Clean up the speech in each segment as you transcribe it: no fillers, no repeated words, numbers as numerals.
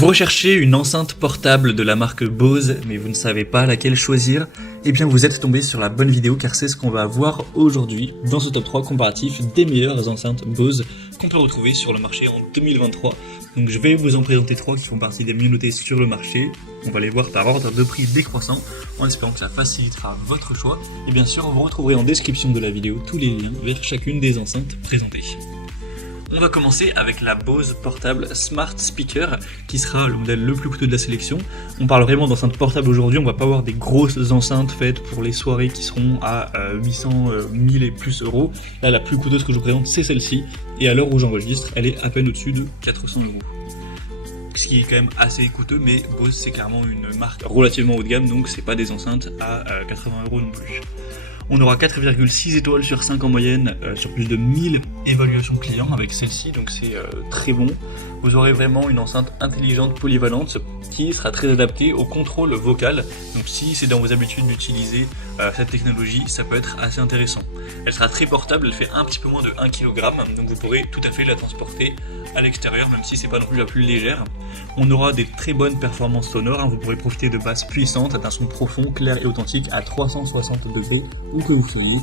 Vous recherchez une enceinte portable de la marque Bose, mais vous ne savez pas laquelle choisir? Eh bien vous êtes tombé sur la bonne vidéo car c'est ce qu'on va voir aujourd'hui dans ce top 3 comparatif des meilleures enceintes Bose qu'on peut retrouver sur le marché en 2023. Donc je vais vous en présenter 3 qui font partie des mieux notés sur le marché. On va les voir par ordre de prix décroissant en espérant que ça facilitera votre choix. Et bien sûr vous retrouverez en description de la vidéo tous les liens vers chacune des enceintes présentées. On va commencer avec la Bose Portable Smart Speaker qui sera le modèle le plus coûteux de la sélection. On parle vraiment d'enceintes portables aujourd'hui, on va pas avoir des grosses enceintes faites pour les soirées qui seront à 800, 1000 et plus euros. Là la plus coûteuse que je vous présente c'est celle-ci et à l'heure où j'enregistre elle est à peine au-dessus de 400 euros. Ce qui est quand même assez coûteux, mais Bose c'est clairement une marque relativement haut de gamme donc c'est pas des enceintes à 80 euros non plus. On aura 4,6 étoiles sur 5 en moyenne sur plus de 1000 évaluations clients avec celle-ci, donc c'est très bon. Vous aurez vraiment une enceinte intelligente polyvalente qui sera très adaptée au contrôle vocal. Donc si c'est dans vos habitudes d'utiliser cette technologie, ça peut être assez intéressant. Elle sera très portable, elle fait un petit peu moins de 1 kg, donc vous pourrez tout à fait la transporter à l'extérieur, même si c'est pas non plus la plus légère. On aura des très bonnes performances sonores, vous pourrez profiter de basses puissantes, d'un son profond, clair et authentique à 360 degrés où que vous soyez,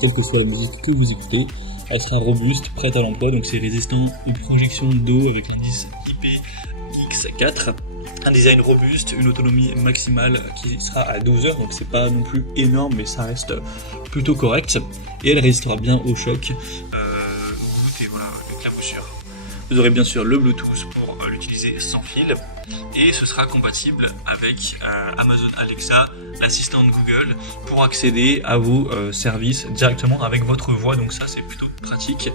quelle que soit la musique que vous écoutez. Elle sera robuste, prête à l'emploi, donc c'est résistant aux projections d'eau avec l'indice IPX4. Un design robuste, une autonomie maximale qui sera à 12 heures, donc c'est pas non plus énorme, mais ça reste plutôt correct. Et elle résistera bien au choc, goutte et voilà, l'éclaboussure. Vous aurez bien sûr le Bluetooth pour l'utiliser sans fil et ce sera compatible avec Amazon Alexa, l'assistant Google pour accéder à vos services directement avec votre voix, donc ça c'est plutôt pratique.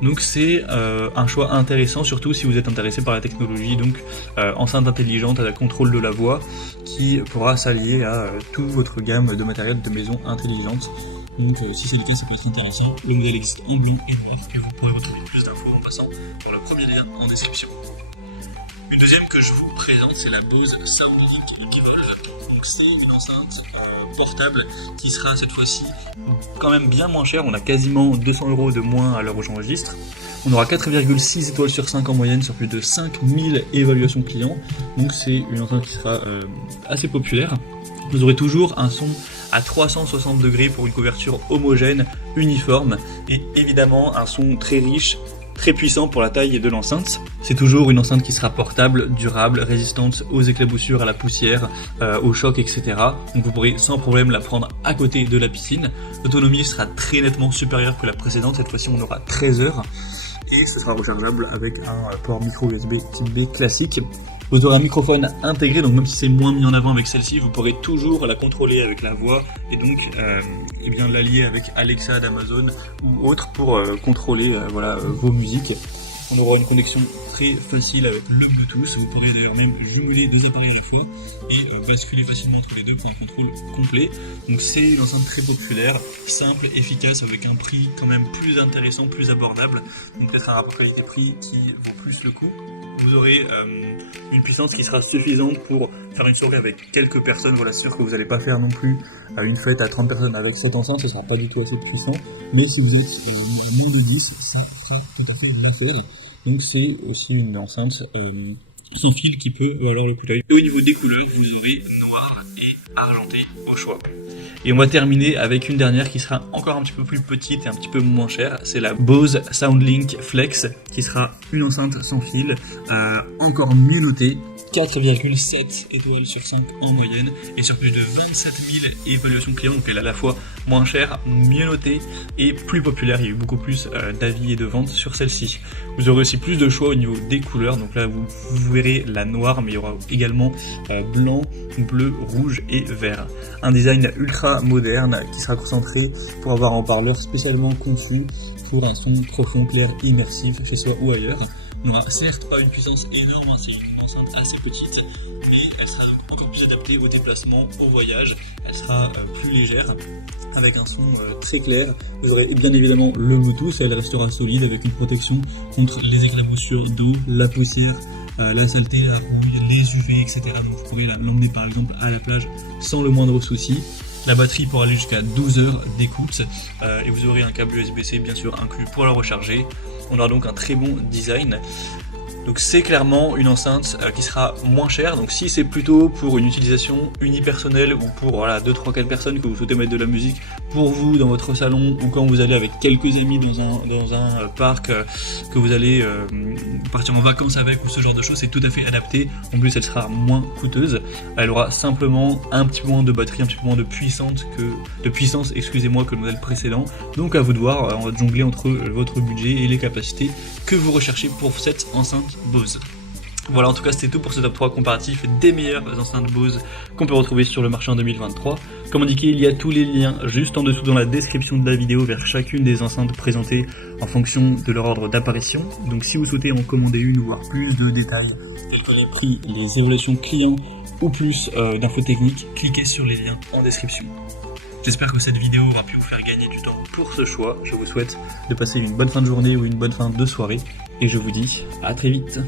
Donc c'est un choix intéressant, surtout si vous êtes intéressé par la technologie, donc enceinte intelligente à la contrôle de la voix qui pourra s'allier à toute votre gamme de matériel de maison intelligente. Donc si c'est le cas, ça peut être intéressant. Le modèle existe en blanc et noir et vous pourrez retrouver plus d'infos en passant par le premier lien en description. Une deuxième que je vous présente, c'est la Bose SoundLink Evolve. Donc c'est une enceinte portable qui sera cette fois-ci quand même bien moins chère. On a quasiment 200 euros de moins à l'heure où j'enregistre. On aura 4,6 étoiles sur 5 en moyenne sur plus de 5000 évaluations clients. Donc c'est une enceinte qui sera assez populaire. Vous aurez toujours un son à 360 degrés pour une couverture homogène, uniforme et évidemment un son très riche, très puissant pour la taille de l'enceinte. C'est toujours une enceinte qui sera portable, durable, résistante aux éclaboussures, à la poussière, au choc, etc. Donc vous pourrez sans problème la prendre à côté de la piscine. L'autonomie sera très nettement supérieure que la précédente, cette fois-ci on aura 13 heures. Et ce sera rechargeable avec un port micro USB type B classique. Vous aurez un microphone intégré, donc même si c'est moins mis en avant avec celle-ci, vous pourrez toujours la contrôler avec la voix et donc l'allier avec Alexa d'Amazon ou autre pour contrôler vos musiques. On aura une connexion très facile avec le Bluetooth, vous pourrez d'ailleurs même jumeler deux appareils à la fois et basculer facilement entre les deux pour un contrôle complet. Donc c'est une enceinte très populaire, simple, efficace, avec un prix quand même plus intéressant, plus abordable, donc peut-être un rapport qualité-prix qui vaut plus le coup. Vous aurez une puissance qui sera suffisante pour faire une soirée avec quelques personnes. Voilà, c'est sûr que vous n'allez pas faire non plus une fête à 30 personnes avec cette enceinte, ce ne sera pas du tout assez puissant, mais si vous êtes moins de 10, ça fera tout à fait l'affaire. Donc c'est aussi une enceinte sans fil qui peut valoir le coup d'œil. Et au niveau des couleurs, vous aurez noir et argenté au choix. Et on va terminer avec une dernière qui sera encore un petit peu plus petite et un petit peu moins chère. C'est la Bose SoundLink Flex qui sera une enceinte sans fil, encore mieux notée. 4,7 étoiles sur 5 en moyenne et sur plus de 27 000 évaluations clients, donc elle est à la fois moins chère, mieux notée et plus populaire. Il y a eu beaucoup plus d'avis et de ventes sur celle-ci. Vous aurez aussi plus de choix au niveau des couleurs, donc là vous verrez la noire, mais il y aura également blanc, bleu, rouge et vert. Un design ultra moderne qui sera concentré pour avoir un haut-parleur spécialement conçu pour un son profond, clair, immersif chez soi ou ailleurs. On n'aura certes pas une puissance énorme, c'est une enceinte assez petite, mais elle sera donc encore plus adaptée au déplacement, au voyage. Elle sera plus légère, avec un son très clair. Vous aurez bien évidemment le Bluetooth, elle restera solide avec une protection contre les éclaboussures d'eau, la poussière, la saleté, la rouille, les UV, etc. Donc vous pourrez l'emmener par exemple à la plage sans le moindre souci. La batterie pourra aller jusqu'à 12 heures d'écoute et vous aurez un câble USB-C bien sûr inclus pour la recharger. On aura donc un très bon design. Donc c'est clairement une enceinte qui sera moins chère. Donc si c'est plutôt pour une utilisation unipersonnelle ou pour voilà, 2, 3, 4 personnes que vous souhaitez mettre de la musique pour vous dans votre salon ou quand vous allez avec quelques amis dans un parc que vous allez partir en vacances avec ou ce genre de choses, c'est tout à fait adapté. En plus elle sera moins coûteuse. Elle aura simplement un petit peu moins de batterie, un petit peu moins de puissance que le modèle précédent. Donc à vous de voir, on va jongler entre votre budget et les capacités que vous recherchez pour cette enceinte Bose. Voilà, en tout cas c'était tout pour ce top 3 comparatif des meilleures enceintes Bose qu'on peut retrouver sur le marché en 2023. Comme indiqué, il y a tous les liens juste en dessous dans la description de la vidéo vers chacune des enceintes présentées en fonction de leur ordre d'apparition. Donc si vous souhaitez en commander une ou voir plus de détails tels que les prix, les évaluations clients ou plus d'infos techniques, cliquez sur les liens en description. J'espère que cette vidéo aura pu vous faire gagner du temps pour ce choix. Je vous souhaite de passer une bonne fin de journée ou une bonne fin de soirée. Et je vous dis à très vite.